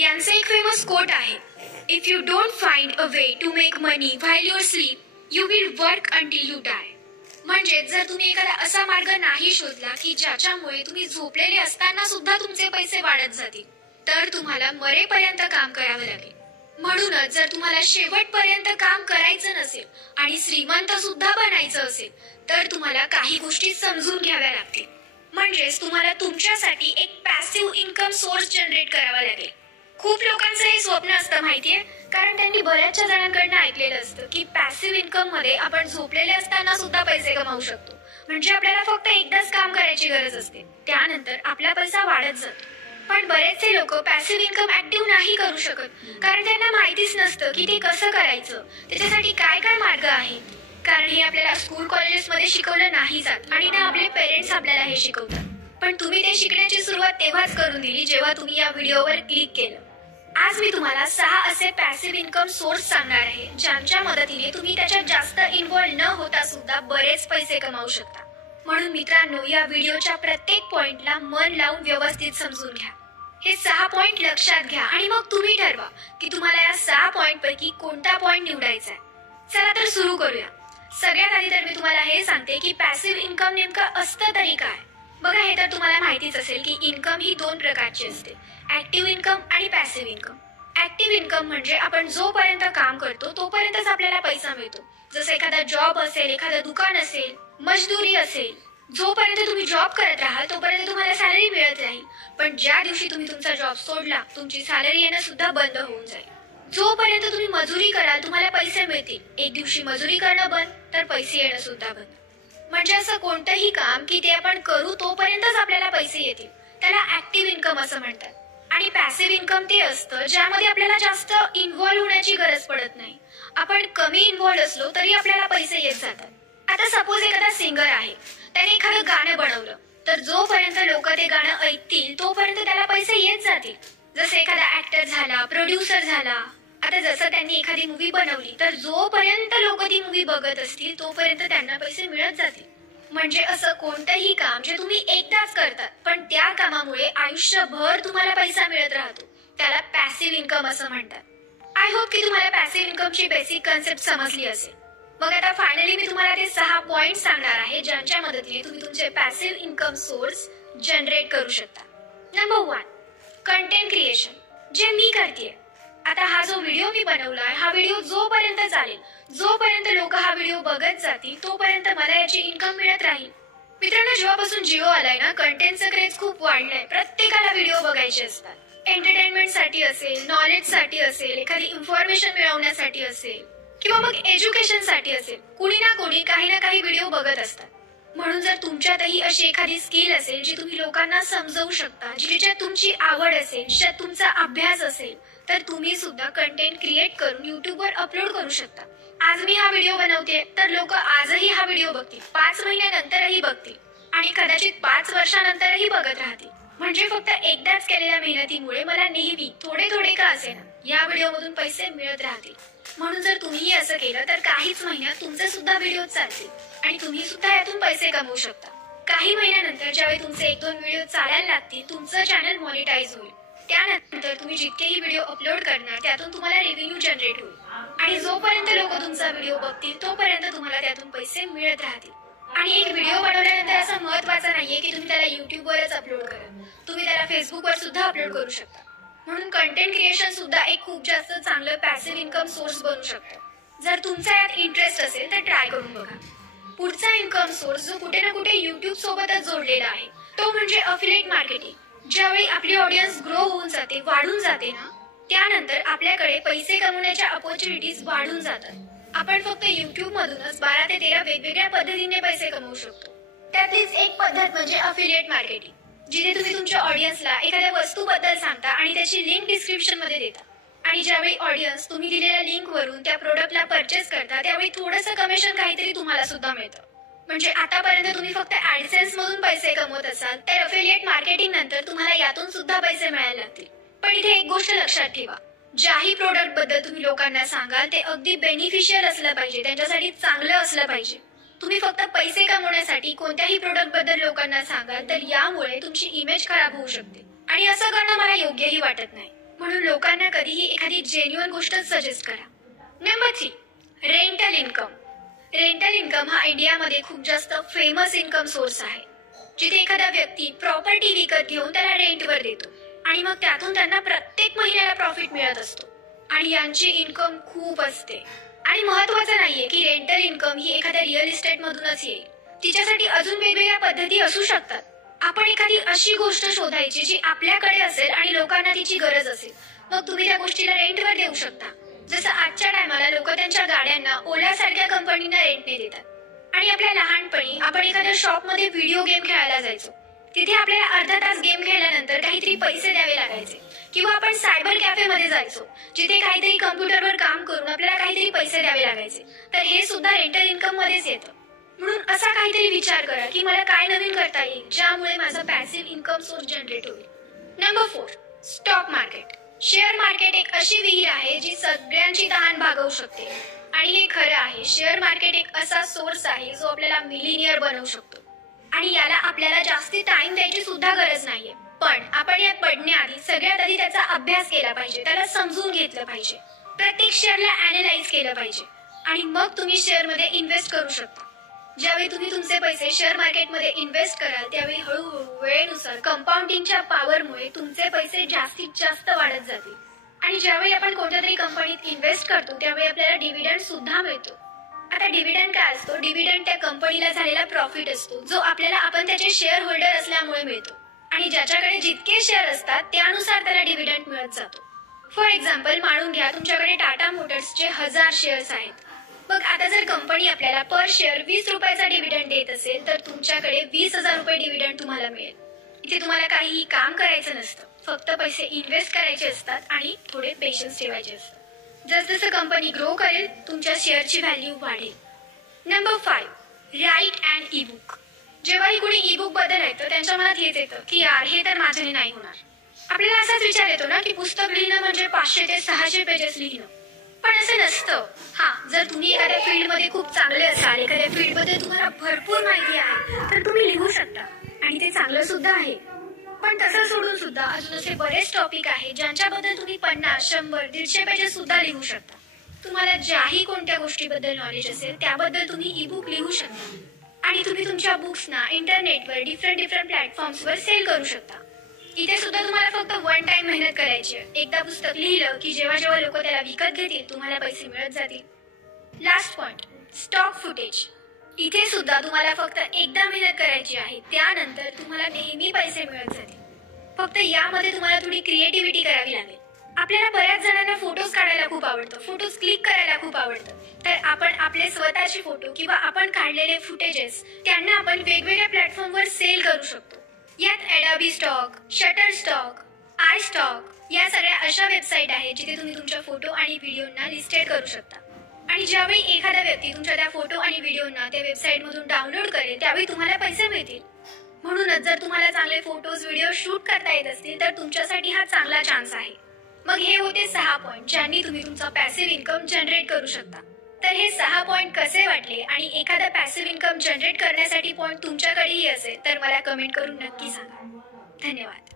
यांचं एक famous quote आहे, if you don't find a way to make money while your sleep you will work until you die. म्हणजे जर तुम्ही एखादा असा मार्ग नाही शोधला की ज्याच्यामुळे तुम्ही झोपलेले असताना सुद्धा तुमचे पैसे वाढत जातील, तर तुम्हाला मरेपर्यंत काम करावं लागेल. म्हणूनच जर तुम्हाला शेवटपर्यंत काम करायचं नसेल आणि श्रीमंत सुद्धा बनायचं असेल तर तुम्हाला काही गोष्टी समजून घ्याव्या लागतील. म्हणजेच तुम्हाला तुमच्यासाठी एक पॅसिव्ह इन्कम सोर्स जनरेट करावा लागेल. खूप लोकांचं हे स्वप्न असतं माहितीये, कारण त्यांनी बऱ्याचशा जणांकडनं ऐकलेलं असतं की पॅसिव्ह इन्कम मध्ये आपण झोपलेले असताना सुद्धा पैसे कमावू शकतो. म्हणजे आपल्याला फक्त एकदाच काम करायची गरज असते, त्यानंतर आपला पैसा वाढत जातो. पण बरेचसे लोक पॅसिव्ह इन्कम ऍक्टिव्ह नाही करू शकत, कारण त्यांना माहितीच नसतं की ते कसं करायचं, त्याच्यासाठी काय काय मार्ग आहेत. कारण हे आपल्याला स्कूल कॉलेजेसमध्ये शिकवलं नाही जात आणि ना आपले पेरेंट्स आपल्याला हे शिकवतात. पण तुम्ही ते शिकण्याची सुरुवात तेव्हाच करून दिली जेव्हा तुम्ही या व्हिडिओवर क्लिक केलं. आज मी तुम्हाला 6 असे पॅसिव्ह इन्कम सोर्स सांगणार आहे ज्यांच्या मदतीने तुम्ही त्याच्यात जास्त इन्व्हॉल्व न होता सुद्धा बरेच पैसे कमावू शकता. म्हणून मित्रांनो, या व्हिडिओच्या प्रत्येक पॉइंटला मन लावून व्यवस्थित समजून घ्या. हे 6 पॉइंट लक्षात घ्या आणि मग तुम्ही ठरवा की तुम्हाला या 6 पॉइंट पैकी कोणता पॉइंट निवडायचा आहे. चला तर सुरू करूया. सगळ्यात आधी तर मी तुम्हाला हे सांगते की पॅसिव्ह इन्कम नेमकं असतं तरी काय. बघा, हे तर तुम्हाला माहितीच असेल की इन्कम ही 2 प्रकारची असते, ऍक्टिव्ह इन्कम आणि पॅसिव्ह इन्कम. ऍक्टिव्ह इन्कम म्हणजे आपण जोपर्यंत काम करतो तोपर्यंतच आपल्याला पैसा मिळतो. जसं एखादा जॉब असेल, एखादं दुकान असेल, मजदुरी असेल, जोपर्यंत तुम्ही जॉब करत राहाल तोपर्यंत तुम्हाला सॅलरी मिळत राहील. पण ज्या दिवशी तुम्ही तुमचा जॉब सोडला तुमची सॅलरी येणं सुद्धा बंद होऊन जाईल. जोपर्यंत तुम्ही मजुरी कराल तुम्हाला पैसे मिळतील, एक दिवशी मजुरी करणं बंद तर पैसे येणं सुद्धा बंद. म्हणजे असं कोणतंही काम की ते आपण करू तोपर्यंतच आपल्याला पैसे येतील, त्याला ऍक्टिव्ह इन्कम असं म्हणतात. आणि पॅसिव्ह इन्कम ते असतं ज्यामध्ये आपल्याला जास्त इन्व्हॉल्व होण्याची गरज पडत नाही. आपण कमी इन्व्हॉल्व असलो तरी आपल्याला पैसे येत जातात. आता सपोज एखादा सिंगर आहे, त्याने एखादं गाणं बनवलं तर जोपर्यंत लोक ते गाणं ऐकतील तोपर्यंत त्याला पैसे येत जातील. जसं एखादा ऍक्टर झाला, प्रोड्युसर झाला, आता जसं त्यांनी एखादी मूवी बनवली तर जोपर्यंत लोक ती मूवी बघत असतील तोपर्यंत त्यांना पैसे मिळत जातील. म्हणजे असं कोणतंही काम जे तुम्ही एकदाच करतात पण त्या कामामुळे आयुष्यभर तुम्हाला पैसा मिळत राहतो, त्याला पॅसिव्ह इन्कम असं म्हणतात. आय होप की तुम्हाला पॅसिव्ह इन्कमची बेसिक कन्सेप्ट समजली असेल. मग आता फायनली मी तुम्हाला ते 6 पॉइंट सांगणार आहे ज्यांच्या मदतीने तुम्ही तुमचे पॅसिव्ह इन्कम सोर्स जनरेट करू शकता. नंबर 1, कंटेंट क्रिएशन, जे मी करतेय. आता हा जो व्हिडिओ मी बनवलाय, हा व्हिडिओ जोपर्यंत चालेल, जोपर्यंत लोक हा व्हिडिओ बघत जातील तोपर्यंत मला याची इन्कम मिळत राहील. मित्रांनो, जेव्हापासून जिओ आलाय ना, कंटेंटचं क्रेज खूप वाढलंय. प्रत्येकाला व्हिडिओ बघायचे असतात. एंटरटेनमेंट साठी असेल, नॉलेज साठी असेल, एखादी इन्फॉर्मेशन मिळवण्यासाठी असेल किंवा मग एज्युकेशन साठी असेल, कुणी ना कुणी काही ना काही व्हिडिओ बघत असतात. म्हणून जर तुमच्यातही अशी एखादी स्किल असेल जी तुम्ही लोकांना समजवू शकता, ज्याच्यात तुमची आवड असेल, ज्याच्यात तुमचा अभ्यास असेल, तर तुम्ही सुद्धा कंटेंट क्रिएट करून युट्यूबवर अपलोड करू शकता. आज मी हा व्हिडिओ बनवते तर लोक आजही हा व्हिडिओ बघतील, 5 महिन्यानंतरही बघतील आणि कदाचित 5 वर्षानंतरही बघत राहतील. म्हणजे फक्त एकदाच केलेल्या मेहनतीमुळे मला नेहमी थोडे थोडे का असेना या व्हिडिओ मधून पैसे मिळत राहतील. म्हणून जर तुम्ही असं केलं तर काहीच महिन्यात तुमचे सुद्धा व्हिडिओ चालतील आणि तुम्ही सुद्धा यातून पैसे कमवू शकता. काही महिन्यानंतर ज्यावेळी तुमचे 1-2 व्हिडिओ चालायला लागतील, तुमचं चॅनल मॉनिटाईज होईल. त्यानंतर तुम्ही जितकेही व्हिडिओ अपलोड करणार त्यातून तुम्हाला रेव्हेन्यू जनरेट होईल आणि जोपर्यंत लोक तुमचा व्हिडिओ बघतील तोपर्यंत तुम्हाला त्यातून पैसे मिळत राहतील. आणि एक व्हिडिओ बनवल्यानंतर असं महत्वाचं नाहीये की तुम्ही त्याला युट्यूबवरच अपलोड करा, तुम्ही त्याला फेसबुकवर सुद्धा अपलोड करू शकता. म्हणून कंटेंट क्रिएशन सुद्धा एक खूप जास्त चांगलं पॅसिव्ह इन्कम सोर्स बनू शकतं. जर तुमचा यात इंटरेस्ट असेल तर ट्राय करून बघा. पुढचा इन्कम सोर्स जो कुठे ना कुठे युट्यूब सोबतच जोडलेला आहे तो म्हणजे अफिलिएट मार्केटिंग. ज्यावेळी आपली ऑडियन्स ग्रो होऊन जाते, वाढून जाते ना, त्यानंतर आपल्याकडे पैसे कमवण्याच्या अपॉर्च्युनिटीज वाढून जातात. आपण फक्त युट्यूब मधूनच 12 ते 13 वेगवेगळ्या पद्धतीने पैसे कमवू शकतो. त्यातलीच एक पद्धत म्हणजे अफिलिएट मार्केटिंग, जिथे तुम्ही तुमच्या ऑडियन्सला एखाद्या वस्तूबद्दल सांगता आणि त्याची लिंक डिस्क्रिप्शन मध्ये देता आणि ज्यावेळी ऑडियन्स तुम्ही दिलेल्या लिंक वरून त्या प्रोडक्टला परचेस करता त्यावेळी थोडंसं कमिशन काहीतरी तुम्हाला सुद्धा मिळतं. म्हणजे आतापर्यंत तुम्ही फक्त ऍडसेन्स मधून पैसे कमवत असाल तर अफिलिएट मार्केटिंग नंतर तुम्हाला यातून सुद्धा पैसे मिळायला लागतील. पण इथे एक गोष्ट लक्षात ठेवा, ज्याही प्रोडक्ट बद्दल तुम्ही लोकांना सांगाल ते अगदी बेनिफिशियल असलं पाहिजे, त्यांच्यासाठी चांगलं असलं पाहिजे. तुम्ही फक्त पैसे कमवण्यासाठी कोणत्याही प्रोडक्ट बद्दल लोकांना सांगाल तर यामुळे तुमची इमेज खराब होऊ शकते आणि असं करणं मला योग्यही वाटत नाही. म्हणून लोकांना कधीही एखादी जेन्युइन गोष्ट सजेस्ट करा. Number 3, rental income. Rental income हा इंडियामध्ये खूप जास्त फेमस इन्कम सोर्स आहे, जिथे एखादा व्यक्ती प्रॉपर्टी विकत घेऊन त्याला रेंटवर देतो आणि मग त्यातून त्यांना प्रत्येक महिन्याला प्रॉफिट मिळत असतो आणि यांची इन्कम खूप असते. आणि महत्वाचं नाहीये की रेंटल इन्कम ही एखाद्या रिअल इस्टेट मधूनच येईल. तिच्यासाठी अजून वेगवेगळ्या पद्धती असू शकतात. आपण एखादी अशी गोष्ट शोधायची जी आपल्याकडे असेल आणि लोकांना तिची गरज असेल, मग तुम्ही त्या गोष्टीला रेंटवर देऊ शकता. जसं आजच्या टायमाला लोक त्यांच्या गाड्यांना ओला सारख्या कंपनीना रेंटने देतात. आणि आपल्या लहानपणी आपण एखाद्या शॉप मध्ये व्हिडिओ गेम खेळायला जायचो. तिथे आपल्याला अर्धा तास गेम खेळल्यानंतर काहीतरी पैसे द्यावे लागायचे. किंवा आपण सायबर कॅफे मध्ये जायचो, जिथे काहीतरी कम्प्युटरवर काम करून आपल्याला काहीतरी पैसे द्यावे लागायचे. तर हे सुद्धा रेंटल इन्कम मध्येच येतं. म्हणून असा काहीतरी विचार करा की मला काय नवीन करता येईल ज्यामुळे माझा पॅसिव्ह इन्कम सोर्स जनरेट होईल. Number 4, stock market. Share market एक अशी विहीर आहे जी सगळ्यांची तहान भागवू शकते. आणि हे खरं आहे, शेअर मार्केट एक असा सोर्स आहे जो आपल्याला मिलिनियर बनवू शकतो. आणि याला आपल्याला जास्ती टाइम द्यायची सुद्धा गरज नाहीये. पण आपण यात पडण्याआधी सगळ्यात आधी त्याचा अभ्यास केला पाहिजे, त्याला समजून घेतलं पाहिजे, प्रत्येक शेअरला अॅनालाइज केलं पाहिजे आणि मग तुम्ही शेअर मध्ये इन्व्हेस्ट करू शकता. ज्यावेळी तुम्ही तुमचे पैसे शेअर मार्केटमध्ये इन्व्हेस्ट कराल त्यावेळी हळूहळू वेळेनुसार कंपाऊंडिंगच्या पॉवरमुळे तुमचे पैसे जास्तीत जास्त वाढत जातील. आणि ज्यावेळी आपण कोणत्या तरी कंपनीत इन्व्हेस्ट करतो त्यावेळी आपल्याला डिव्हिडंड सुद्धा मिळतो. आता डिव्हिडंड काय असतो? डिव्हिडंड त्या कंपनीला झालेला प्रॉफिट असतो, जो आपल्याला आपण त्याचे शेअर होल्डर असल्यामुळे मिळतो. आणि ज्याच्याकडे जितके शेअर असतात त्यानुसार त्याला डिव्हिडंड मिळत जातो. फॉर एक्झाम्पल मानून घ्या तुमच्याकडे टाटा मोटर्सचे 1000 शेअर्स आहेत. मग आता जर कंपनी आपल्याला पर शेअर 20 रुपयाचा डिव्हिडंड देत असेल तर तुमच्याकडे 20,000 रुपये डिव्हिडंड तुम्हाला मिळेल. इथे तुम्हाला काहीही काम करायचं नसतं, फक्त पैसे इन्व्हेस्ट करायचे असतात आणि थोडे पेशन्स ठेवायचे असतात. जसजसं कंपनी ग्रो करेल तुमच्या शेअरची व्हॅल्यू वाढेल. Number 5, write and E book. जेव्हाही कुणी ई बुक बद्दल ऐकतं त्यांच्या मनात हेच येतं की यार हे तर माझ्याने नाही होणार. आपल्याला असाच विचार येतो ना की पुस्तक लिहिणं म्हणजे 500 ते 600 पेजेस लिहिणं. पण असं नसतं. जर तुम्ही एखाद्या फील्डमध्ये खूप चांगले असाल, एखाद्या फील्डमध्ये तुम्हाला भरपूर माहिती आहे तर तुम्ही लिहू शकता आणि ते चांगलं सुद्धा आहे. पण तसं सोडून सुद्धा अजून असे बरेच टॉपिक आहेत ज्यांच्याबद्दल तुम्ही 50, 100, 150 पेजेस सुद्धा लिहू शकता. तुम्हाला ज्याही कोणत्या गोष्टीबद्दल नॉलेज असेल त्याबद्दल तुम्ही ई बुक लिहू शकता आणि तुम्ही तुमच्या बुक्सना इंटरनेटवर डिफरंट प्लॅटफॉर्म्सवर सेल करू शकता. इथे सुद्धा तुम्हाला फक्त वन टाइम मेहनत करायची आहे. एकदा पुस्तक लिहिलं की जेव्हा लोक त्याला विकत घेतील तुम्हाला पैसे मिळत जातील. Last point, stock footage. इथे सुद्धा तुम्हाला फक्त एकदा मेहनत करायची आहे, त्यानंतर तुम्हाला नेहमी पैसे मिळत जातील. फक्त यामध्ये तुम्हाला थोडी क्रिएटिव्हिटी करावी लागेल. आपल्याला बऱ्याच जणांना फोटोज काढायला खूप आवडतं, फोटोज क्लिक करायला खूप आवडतं. तर आपण आपले स्वतःचे फोटो किंवा आपण काढलेले फुटेजेस त्यांना आपण वेगवेगळ्या प्लॅटफॉर्मवर सेल करू शकतो. यात Adobe stock, shutter stock, I stock या सगळ्या अशा वेबसाईट आहेत जिथे तुम्ही तुमच्या फोटो आणि व्हिडिओना लिस्टेड करू शकता. आणि ज्यावेळी एखादा व्यक्ती तुमच्या त्या फोटो आणि व्हिडिओना त्या वेबसाईट मधून डाउनलोड करेल त्यावेळी तुम्हाला पैसे मिळतील. म्हणूनच जर तुम्हाला चांगले फोटोज व्हिडिओ शूट करता येत असतील तर तुमच्यासाठी हा चांगला चान्स आहे. मग हे होते 6 पॉइंट ज्यांनी तुम्ही तुमचा पॅसिव्ह इन्कम जनरेट करू शकता. तर हे 6 पॉइंट कसे वाटले आणि एखादा पॅसिव्ह इन्कम जनरेट करण्यासाठी पॉइंट तुमच्याकडेही असेल तर मला कमेंट करून नक्की सांगा. धन्यवाद.